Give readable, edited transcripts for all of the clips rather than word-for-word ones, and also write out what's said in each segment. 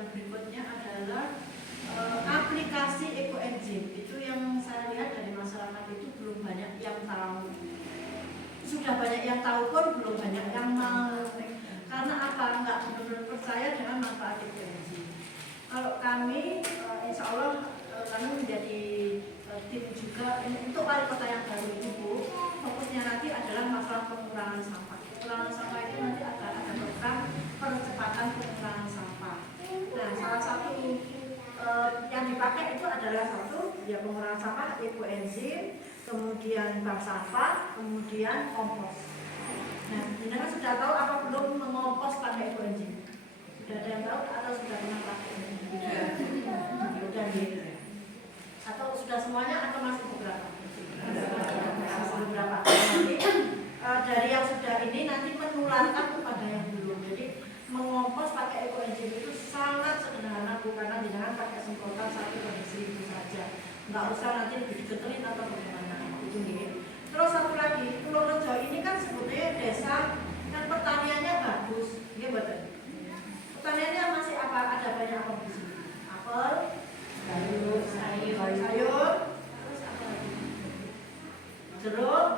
yang berikutnya adalah aplikasi ekoenzim. Itu yang saya lihat dari masyarakat itu belum banyak yang tahu. Sudah banyak yang tahu pun belum banyak yang mau. Karena apa? Enggak benar-benar percaya dengan manfaat ekoenzim. Kalau kami, insya Allah kami menjadi tim juga untuk wali kota yang baru ini Bu, fokusnya nanti adalah masalah pengurangan sampah. Pengurangan sampah itu nanti ada program percepatan pengurangan sampah. Nah, salah satu yang dipakai itu adalah satu ya pengurangan sampah ekoenzim, kemudian bank sampah, kemudian kompos. Nah, jenengan sudah tahu apa belum mengompos pakai ekoenzim? Sudah ada yang tahu atau sudah pernah pakai? Sudah gitu. Atau sudah semuanya atau masih beberapa? Masih beberapa. Nanti dari yang sudah ini nanti menularkan kepada yang belum. Jadi mengompos pakai ekoenzim itu sangat sederhana Bu, karena jangan pakai semprotan 1/1000 saja. Nggak usah nanti diketelin atau bagaimana itu nih. Terus satu lagi, Pulau Rejo ini kan sebetulnya desa yang pertaniannya bagus, iya betul. Pertaniannya masih apa? Ada banyak apa di sini? Apel, sayur, terus apa lagi? Jeruk,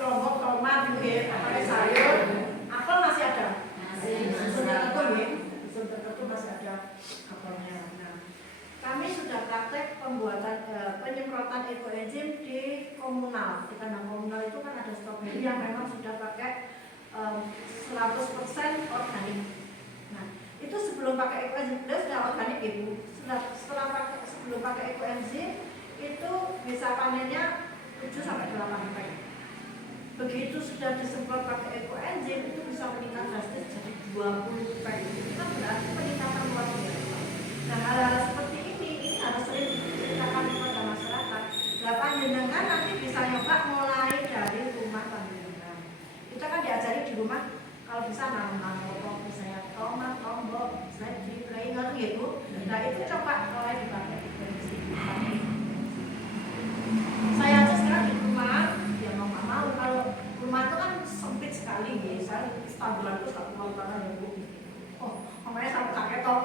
lombok, tomat, sayur, apel masih ada. Susun tertentu masih ada apelnya. Nah, kami sudah praktek pembuatan penyemprotan ekoenzim di komunal. Di kandang komunal itu kan ada stroberi yang memang sudah pakai 100% organik. Nah, itu sebelum pakai ekoenzim, sudah organik Ibu. Sebelum pakai ekoenzim itu bisa panennya 7-8 pack. Begitu sudah disemprot pakai ekoenzim itu bisa meningkat drastis jadi 20 pack. Itu kan berarti peningkatan luar biasa. Nah, hal-hal seperti ini harus sering diceritakan kepada masyarakat. Nah, panjenengan nanti bisa nyoba mulai dari rumah panjenengan. Kita kan diajari di rumah kalau bisa nanam pokok, misalnya tomat, lombok, seledri, berengan gitu. Nah, itu coba mulai dipakai ekoenzim. Saya aja sekarang di rumah, ya mau nggak mau, kalau rumah itu kan sempit sekali, ya. Saya stabilan itu satu mau tanah ya Bu. Oh, makanya saya pakai tok.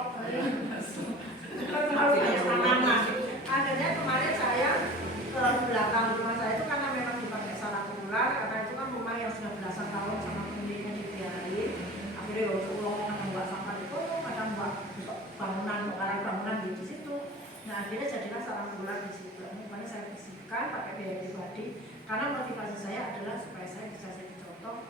Kalau banyak tanaman. Akhirnya kemarin saya ke belakang rumah saya itu karena memang dipakai sarang ular, karena itu kan rumah yang sudah belasan tahun sama pemiliknya dibiarin. Akhirnya ya ulang kadang buat sampah di foto, kadang buat bangunan, bongkaran bangunan di situ. Nah, akhirnya jadilah sarang ular di situ. Makanya saya bersihkan pakai biaya pribadi karena motivasi saya adalah supaya saya bisa jadi contoh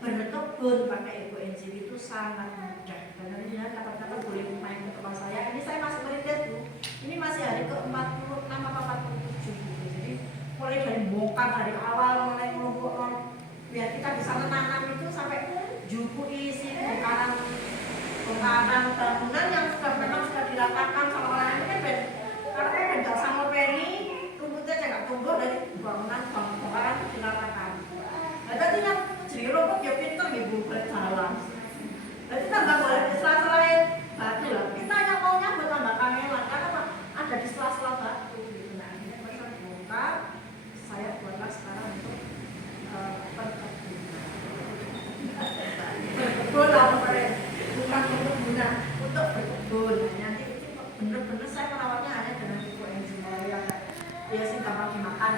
berkebun pakai ekoenzim itu sangat mudah. Dan nanti kapan-kapan boleh main ke tempat saya. Ini saya masih merintis Bu. Ini masih hari ke-46 atau 47 gitu. Jadi mulai dari bongkar dari awal mulai ngelompok biar kita bisa menanam itu sampai jupu isi bongkaran bangunan yang memang sudah diratakan sama orang ini kan karena beda sama peni rumputnya nggak tumbuh dari bangunan bongkaran itu diratakan. Nah tadi yang jadi robot ya pinter ya Bu berjalan. Jadi tambah boleh di sela-sela batu lah. Kita yang maunya bertambah kangelan karena ada di sela-sela batu gitu. Nah ini saya bongkar, saya buatlah sekarang untuk perkebunan. Berkebun lah bukan untuk guna untuk berkebun. Nanti itu benar-benar saya merawatnya hanya dengan ekoenzim yang ya sih gampang dimakan,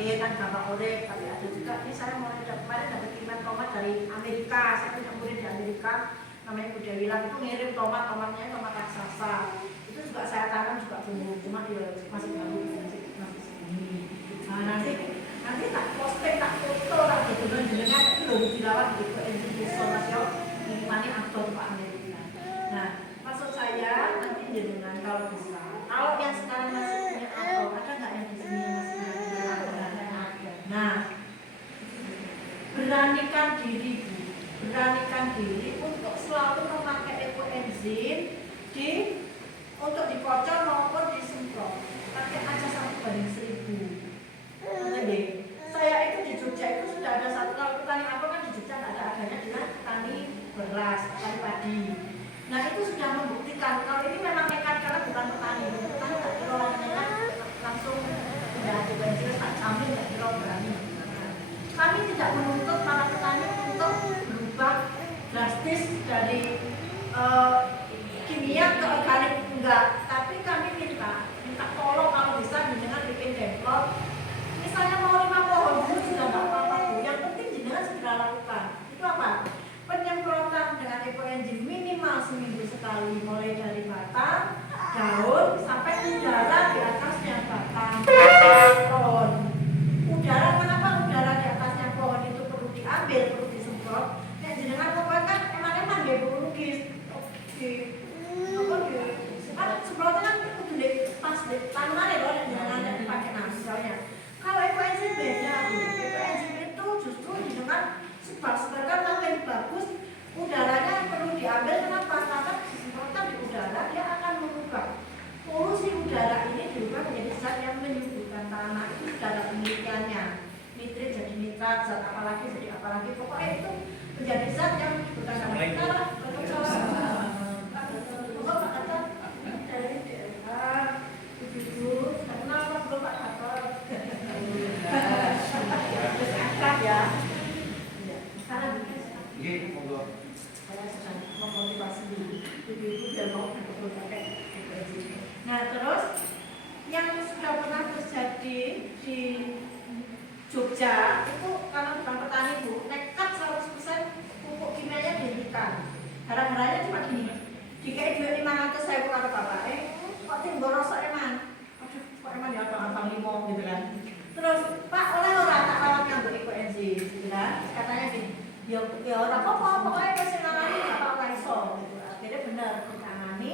kan gampang oleh. Tapi ada juga ini saya mau kemarin dapat kiriman tomat dari Amerika. Saya punya murid di Amerika namanya Budha Wilang itu ngirim tomatnya tomat raksasa. Itu juga saya tanam juga tumbuh, cuma dia masih baru masih segini. Nah nanti tak posting, tak foto, tak dengan jenengan itu loh dirawat di ekoenzim di Solo kirimannya aktor Pak Amerika. Nah maksud saya nanti jenengan kalau bisa, kalau yang sekarang masih punya aktor, ada nggak yang di sini yang masih punya aktor? Nah beranikan diri untuk selalu memakai ekoenzim untuk dikocor maupun disemprot. Pakai aja 1/1000. Saya itu di Jogja itu sudah ada satu, kalau petani apel kan di Jogja nggak ada adanya dengan petani beras, petani padi. Nah itu sudah membuktikan kalau ini memang nekat karena bukan petani nggak kira nekat langsung tidak ada banjir, tak jamin nggak kira berani. Kami tidak menuntut para petani untuk daun sampai udara di atasnya batang pohon. Udara, kenapa udara di atasnya pohon itu perlu diambil, perlu disemprot? Nek jenengan pokoknya kan eman-eman dia perlu di kan semprotnya kan kudu di pas di tangan ya loh, nek jenengan dipakai misalnya. Kalau ekoenzim beda, ekoenzim itu justru jenengan sebagian lebih bagus. Udaranya perlu diambil, kenapa? Karena disemprotkan di udara dia akan mengubah polusi udara ini diubah menjadi zat yang menyuburkan tanah. Itu udara penelitiannya, nitrit jadi nitrat, zat apalagi jadi apalagi, pokoknya itu menjadi zat yang menyuburkan tanah. Kita Pak kata dari DLH begitu, kenapa belum Pak Hator? Terus angkat ya. Sekarang begini. Saya sedang memotivasi ibu-ibu biar mau betul pakai ekoenzim. Nah terus yang sudah pernah terjadi di Jogja itu karena bukan petani bu, nekat 100% pupuk kimianya dihentikan. Harap-harapnya cuma gini, dikai duit 500 saya karo bapak, kok timbul rosok eman, aduh kok eman ya abang-abang limong gitu kan. Terus Pak oleh orang tak rawat nganggo ekoenzim gitu kan, katanya gini. Ya orang apa pokoknya kasih nangani nggak apa iso gitu. Akhirnya benar ditangani,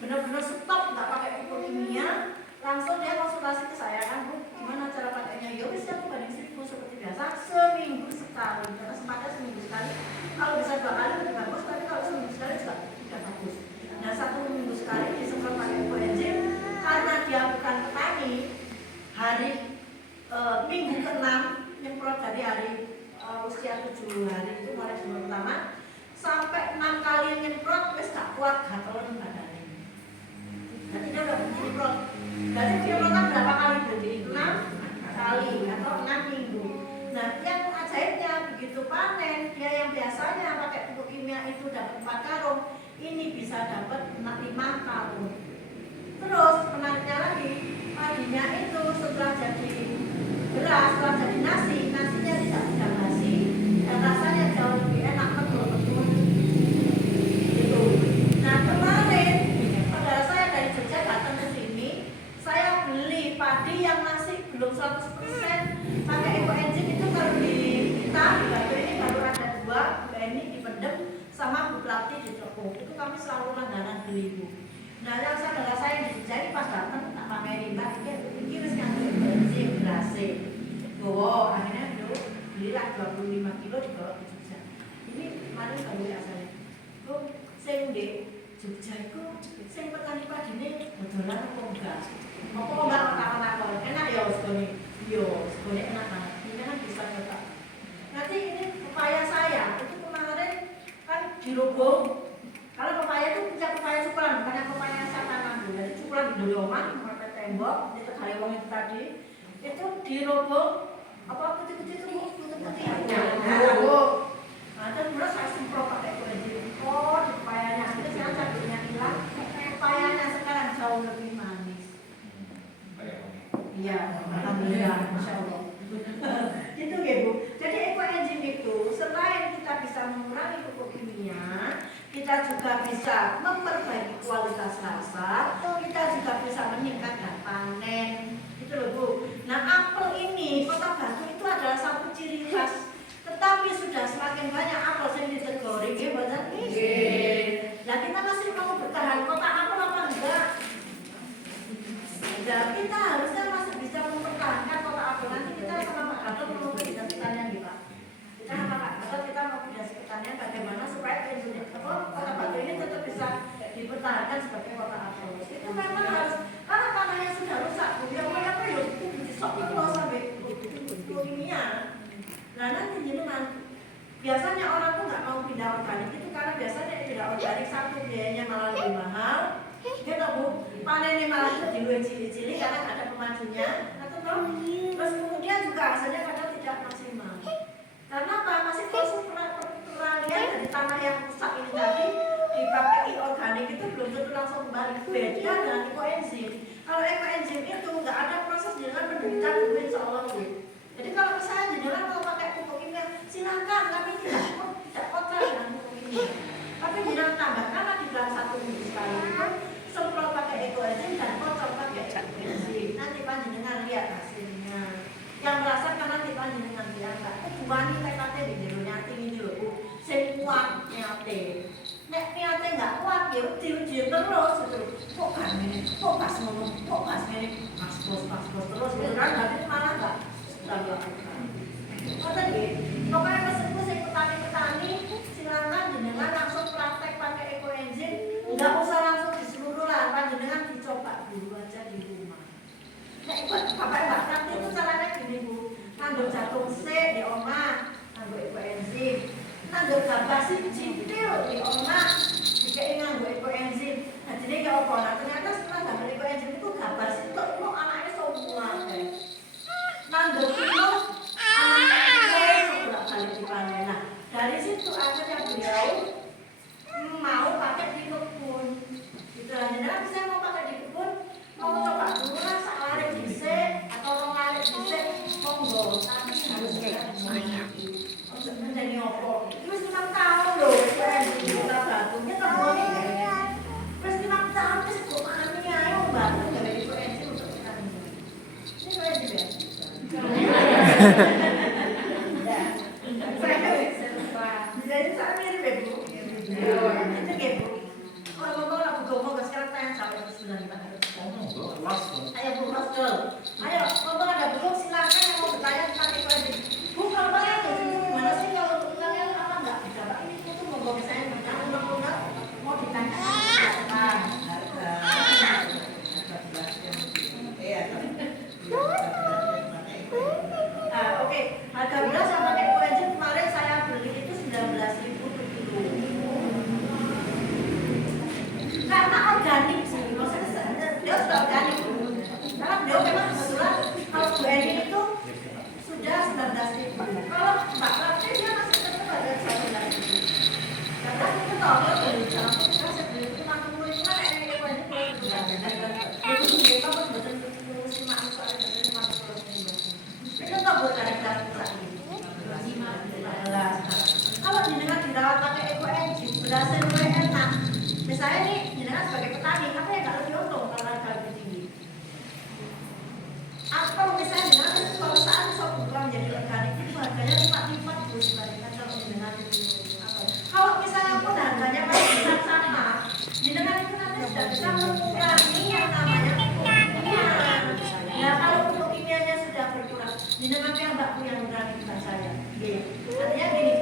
benar-benar stop nggak pakai pupuk kimia, langsung dia konsultasi ke saya kan bu gimana cara pakainya. Ya wis aku banding 1000 seperti biasa seminggu sekali, karena sempatnya seminggu sekali, kalau bisa 2 kali lebih bagus, tapi kalau seminggu sekali juga tidak bagus. Nah 1 minggu sekali disemprot pakai ekoenzim karena dia bukan petani. Hari minggu ke-6 nyemprot dari hari usia 7 hari itu mulai semua pertama sampai 6 kali nyemprot wis gak kuat gatelan badannya. Jadi dia udah nyemprot. Berarti penyemprotan berapa kali berarti? 6 kali atau 6 minggu. Nah yang ajaibnya begitu panen dia yang biasanya pakai pupuk kimia itu dapat 4 karung, ini bisa dapat 5 karung. Terus menariknya lagi padinya itu setelah jadi beras, setelah jadi nasi, nasinya tidak mudah basi dan rasanya jauh lebih enak, betul-betul gitu. Nah kemarin saudara saya dari Jogja datang ke sini, saya beli padi yang masih belum 100% pakai ekoenzim itu. Kalau di kita di Batu ini baru ada 2, Bu Eni di Pendem sama Bu Plati di Tepung, itu kami selalu langganan beli Bu. Nah yang saudara saya di Jogja ini pas datang tak pamerin mbak, ini harus nganggo ekoenzim berhasil. Oh, akhirnya belilah 25 kilo dibawa ke Jogja. Ini kemarin baru ya saya. Kok sing di Jogja itu sing petani padine dodolan apa enggak? Apa enggak kata-kata enak ya segone. Yo, segone enak banget. Ini kan bisa coba. Nanti ini pepaya saya itu kemarin kan dirobong. Kalau pepaya itu punya pepaya cukulan, bukan pepaya satangan dulu. Jadi cukulan di dodoman, sampai tembok, di Tegalewong itu tadi. Itu dirobong apa putih-putih itu putih-putih nah terus mulai saya semprot pakai ekoenzim di pepayanya, akhirnya sekarang cabenya hilang, pepayanya sekarang jauh lebih manis. Iya, alhamdulillah, masya Allah. Itu ya Bu. Jadi ekoenzim itu selain kita bisa mengurangi pupuk kimia, kita juga bisa memperbaiki kualitas rasa, kita juga bisa meningkatkan panen. Itu loh Bu. Nah apel ini, Kota Batu itu adalah satu ciri khas. Tetapi sudah semakin banyak apel yang ditegori, ya benar? Nah kita masih mau bertahan kota apel apa enggak? Nah kita harusnya masih bisa mempertahankan kota apel. Nanti kita sama Pak Gatot mau berdiskusi pertanyaan nih Pak. Kita sama Pak Gatot kita mau berdiskusi pertanyaan bagaimana supaya Kota Batu ini tetap bisa dipertahankan sebagai kota apel. Itu memang harus, karena tanahnya sudah rusak, yang mana itu disok terus sampai kimia. Nah nanti jenengan biasanya orang tuh nggak mau pindah organik itu karena biasanya tidak organik satu biayanya malah lebih mahal. Dia nggak Bu, panennya malah jadi lebih cili-cili karena ada pemajunya, atau terus kemudian juga hasilnya kadang tidak maksimal. Karena apa? Masih proses peralihan dari tanah yang rusak ini tadi dipakai organik itu belum tentu langsung kembali. Beda dengan ekoenzim. Kalau ekoenzim itu nggak ada proses dengan menderita duit seolah Jadi kalau misalnya jenengan mau pakai pupuk kimia, silakan, kami tidak kontra dengan pupuk kimia. Tapi jangan tambahkanlah di dalam 1 minggu sekali itu semprot pakai kuat niate. Nek niate nggak kuat ya uji terus gitu. Kok gak ngene, kok pas ngono, kok pas ngene, pas bos terus gitu kan, tapi malah nggak lakukan. Ngoten nggih. Pokoknya pesenku sing petani-petani silakan jenengan langsung praktek pakai ekoenzim, nggak usah langsung di seluruh lahan, panjenengan dicoba dulu aja di rumah. Nek bapak praktek itu caranya gini Bu, nganggo jagung sik di omah, nganggo ekoenzim, nganggo gabah cintil di omah, dikei nganggo ekoenzim. Nah jadi ya apa? Nah ternyata setelah nganggo ekoenzim itu gabah cintil itu anaknya semua guys. Nganggo kilo nah, dari situ akhirnya beliau mau pakai di kebun. Gitu lah, jadi saya mau pakai di kebun, mau coba dulu lah saklare dhisik atau rongare dhisik, monggo. Tapi harus menjadi opo. Itu wis 6 tahun lho, wis di Kota Batu. Kita ngomongin wis 6 tahun wis kok kami ayo bantu gawe itu untuk petani. Ini saya juga. Jadi saya mirip ya Bu. Itu kayak Bu. Kalau ngomong aku sekarang tanya sampai ke 9 Pak. Ayo Bu Rosdol. Ayo, ngomong ada belum silakan yang mau bertanya tentang itu aja. Bu, kalau Pak itu gimana sih kalau untuk utangnya apa enggak bisa Pak? Ini itu mau saya tentang undang-undang mau ditanya apa? Oke, harga beras sama pakai ekoenzim kemarin saya beli itu 19.000 per kilo. Karena organik sih, maksudnya dia sudah organik. Karena beliau memang kebetulan kalau Bu Eni itu sudah 19.000. Kalau Mbak Ratri dia masih tetap ada 19.000. Karena itu tahu kalau beli jalan itu saya beli itu makan kulit kan ekoenzim kalau sudah ada. Itu kita pun betul si masuk ada dari masuk itu tak buat cara-cara kalau jenengan dirawat pakai ekoenzim berhasil lebih enak. Misalnya nih jenengan sebagai petani apa yang nggak lebih untung kalau harga lebih tinggi? Atau misalnya jenengan perusahaan sok berubah menjadi organik itu harganya lipat-lipat dibandingkan kalau jenengan itu apa? Kalau misalnya pun harganya masih sama, jenengan itu nanti sudah bisa mengurangi yang namanya kimia. Nah kalau untuk kimianya sudah berkurang, jenengan yang Mbak Bu yang berani bukan saya. Artinya gini,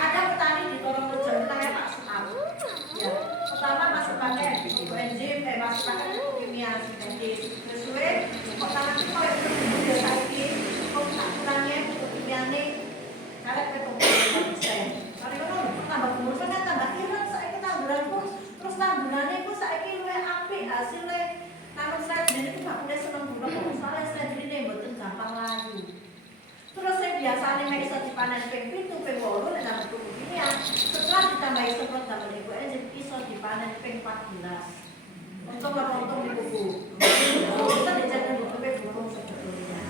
ada petani di Torongrejo namanya Pak Suap. Ya, pertama masuk pakai ekoenzim, masuk pakai kimia sintetis. Sesuai, kok tanah itu kalau itu udah sakit, kok tak kurangnya untuk kimianya, karena ketemu saya. Kalau itu tambah umur kan tambah iran, saya tanduran pun terus tandurannya itu saya luwih apik hasilnya. Namun saya jadi itu Mbak Bu seneng banget, soalnya saya jadi nih mboten gampang layu. Terus saya biasanya nggak bisa dipanen ping 7, ping 8 dan dapat tubuh ini ya. Setelah ditambahi semprot dapat ekoenzim bisa dipanen ping 14. Untung apa untung di buku. Kita dijaga buku ping burung sebetulnya.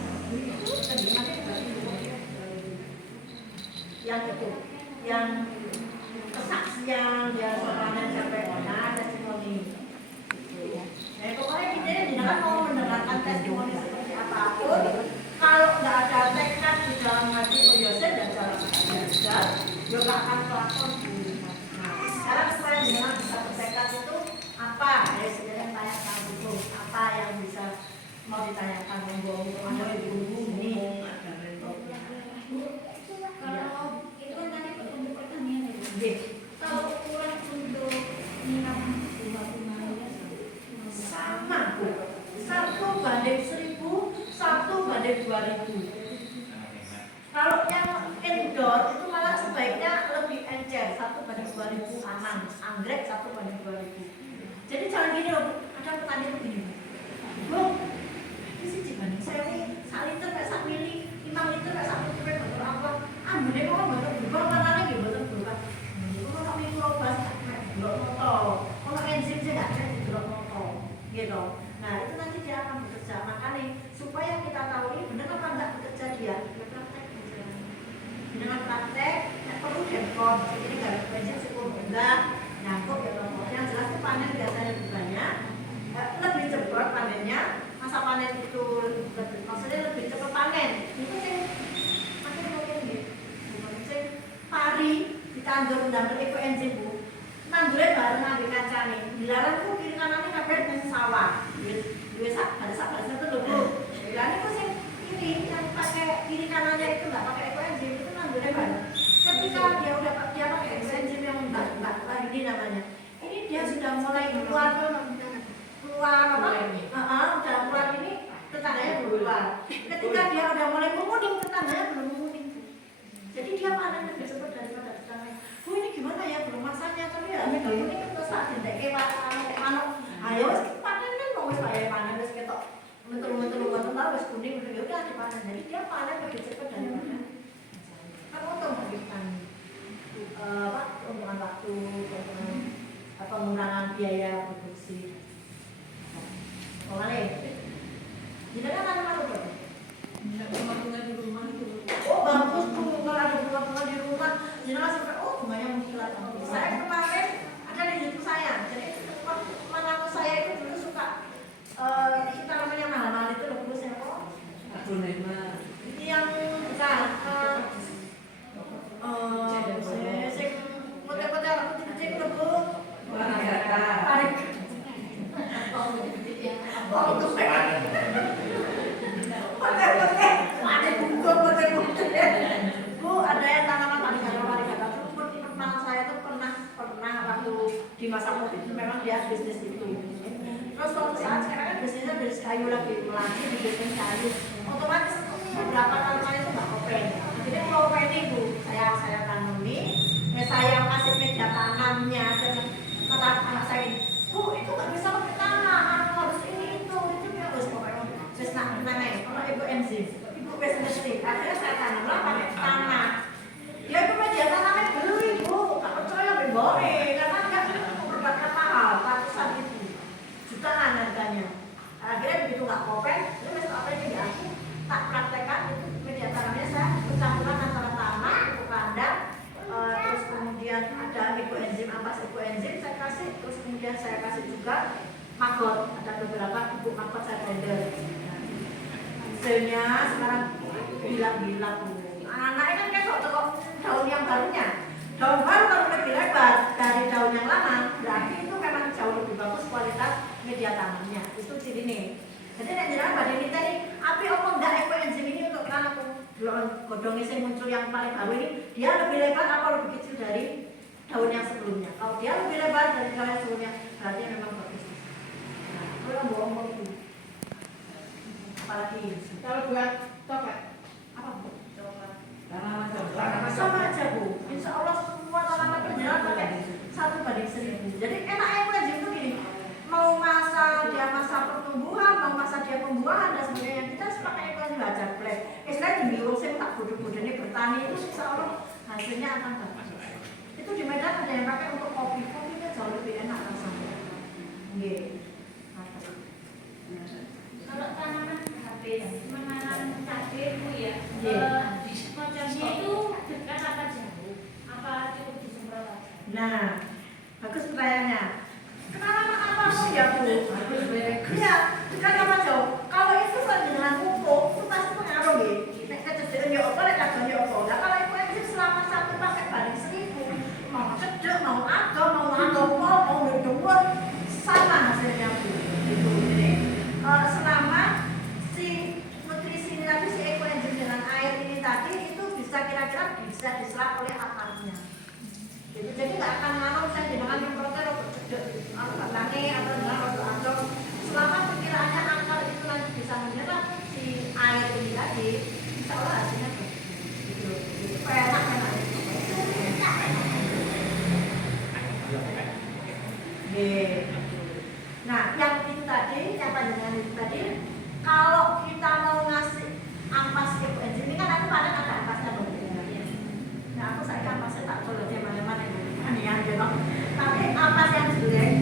Yang itu, yang kesaksian dia panen sampai mana testimoni. Nah pokoknya kita jangan mau mendengarkan testimoni seperti apapun. Kalau nggak ada tekad di dalam hati Yosef dan dalam belajar, dia nggak akan kelakon. Nah, sekarang supaya dengan bisa bertekad itu apa? Ya sebenarnya tanyakan dulu apa yang bisa mau ditanyakan membawa ada ibu-ibu ini ada bentuknya. Kalau itu kan tadi untuk pertanian ya. Kalau ukuran untuk minam bunga-bunganya sama Bu. 1:1000, 1:2000. Kalau yang indoor itu malah sebaiknya lebih encer, 1:2000 aman, anggrek 1:2000. Jadi jangan gini loh, ada petani begini. Bu, ini sih dibanding saya ini 1 liter kayak 1 mili, 5 liter kayak 1 liter betul apa? Ambilnya kok betul berubah, warnanya gitu betul berubah. Kalau kami probas, belok motor, kalau enzim saya nggak ada di belok motor, gitu. Nah itu nanti dia akan bekerja, makanya supaya kita tahu ini benar apa enggak bekerja dia, praktek dengan praktek, perlu dempon, jadi nggak bekerja sepuluh bulan, nyangkut ya yang jelas itu panen biasanya lebih banyak, lebih cepat panennya, masa panen itu lebih, maksudnya lebih cepat panen, itu sih makin mungkin gitu, bukan sih pari ditandur ndamel ekoenzim Bu. Nandure bareng ambek kancane. Dilarang ku kiri kanane kabeh nang sawah. Duwe sak itu lho Bu. Dilarang ku sing kiri yang pakai kiri kanannya itu enggak pakai ekoenzim itu nandure bareng. Ketika dia pakai ekoenzim yang mbak ini namanya. Ini dia sudah mulai keluar apa? Udah keluar ini tetandanya belum keluar. Ketika dia udah mulai menguning tetandanya belum menguning. Jadi dia panen lebih cepat daripada tetangga. Bu ini gimana ya belum masanya tapi ya ini kan terus saat dendeke manuk. Ayo wis panen kan mau wis panen wis ketok mentul-mentul wonten ta wis kuning ya udah dipanen. Jadi dia panen lebih cepat daripada kan otomatis keuntungan waktu, pengurangan biaya produksi. Mengenai tidak kan tanaman apa? Bunga di rumah itu. Oh bagus Bu, kalau ada bunga-bunga di rumah, jangan sampai bunganya mengkilat. Saya kemarin ada di YouTube saya, jadi menantu saya itu dulu suka kita namanya mahal-mahal itu loh Bu, saya kok. Yang bukan saya motel-motel aku kecil loh Bu. Tarik. Ada bunga-bunga. Bu, ada yang tanaman varigata. Teman saya tuh pernah waktu di masa Covid itu memang dia bisnis itu. Terus suatu saat sekarang kan bisnisnya dari kayu lagi melanjut di bisnis kayu. Otomatis beberapa tanaman itu nggak open. Jadi mau open ini Bu, saya tanami, saya kasih media tanamnya dan kata anak saya ini, Bu itu nggak bisa pakai tanah, harus ini itu harus pokoknya. Saya senang menangnya, kalau ibu enzim, ibu pestisida, akhirnya saya tanamlah pakai tanah. Dia itu media tanamnya beli Bu, nggak percaya boleh, karena nggak berbakat mahal, ratusan itu, jutaan harganya. Akhirnya begitu nggak open, ini besok apa ini aku tak praktekkan itu media tanamnya saya bercampuran antara tanah, pupuk kandang, terus kemudian ada ekoenzim, ampas ekoenzim saya kasih, terus kemudian saya kasih juga magot, ada beberapa bubuk magot saya blender. Hasilnya sekarang gila-gila Bu. Anaknya kan kayak kok daun yang barunya, daun baru kalau lebih lebar dari daun yang lama, berarti itu memang jauh lebih bagus kualitas media tanamnya. Itu ciri nih. Jadi nek jenengan badhe niteni api apa ndak ekoenzim ini untuk tanam godongnya yang muncul yang paling baru ini, dia lebih lebar apa lebih kecil dari daun yang sebelumnya. Kalau dia lebih lebar dari daun yang sebelumnya, berarti memang bagus. Nah, kalau bohong itu. Apalagi kalau buat coklat apa Bu? tanaman coklat Sama aja Bu. Insya Allah semua tanaman berjalan pakai 1:1000. Jadi enaknya ekoenzim itu gini. Mau masa pertumbuhan, mau masa dia pembuahan dan sebagainya, kita harus pakai ekoenzim aja plek. Istilahnya di biru saya tak bodoh-bodohnya bertani itu insya Allah hasilnya akan bagus. Itu di Medan ada yang pakai untuk kopinya jauh lebih enak rasanya. Nggih. Kalau tanaman cabai, menanam cabai Bu ya, macamnya itu dekat apa jauh? Apa cukup disemprot aja? Nah, bagus pertanyaannya. Tanaman apa pun ya Bu? Iya, dekat apa jauh? Kalau itu dengan pupuk, itu pasti pengaruh ya. Nek kecederan ya apa, nek kagak ya apa. Nah kalau ekoenzim selama satu pakai banding 1000, mau cedek, mau agak, mau pol, mau berdua, sama hasilnya Bu. Gitu. Jadi selama si nutrisi ini tadi, si ekoenzim dengan air ini tadi itu bisa kira-kira bisa diserap oleh akarnya. Jadi nggak akan ngaruh saya dengan nyemprotnya atau cedek, atau tangi atau dengan atau selama perkiraannya akar itu nanti bisa menyerap si air ini tadi, insya Allah hasilnya bagus. Gitu. Enak. Nah, yang itu tadi, yang panjangan itu tadi, kalau kita mau ngasih ampas ekoenzim ini kan aku paling ada ampasnya loh. Nah, aku saya ampasnya tak boleh mana-mana ini ya, tapi ampas yang jelek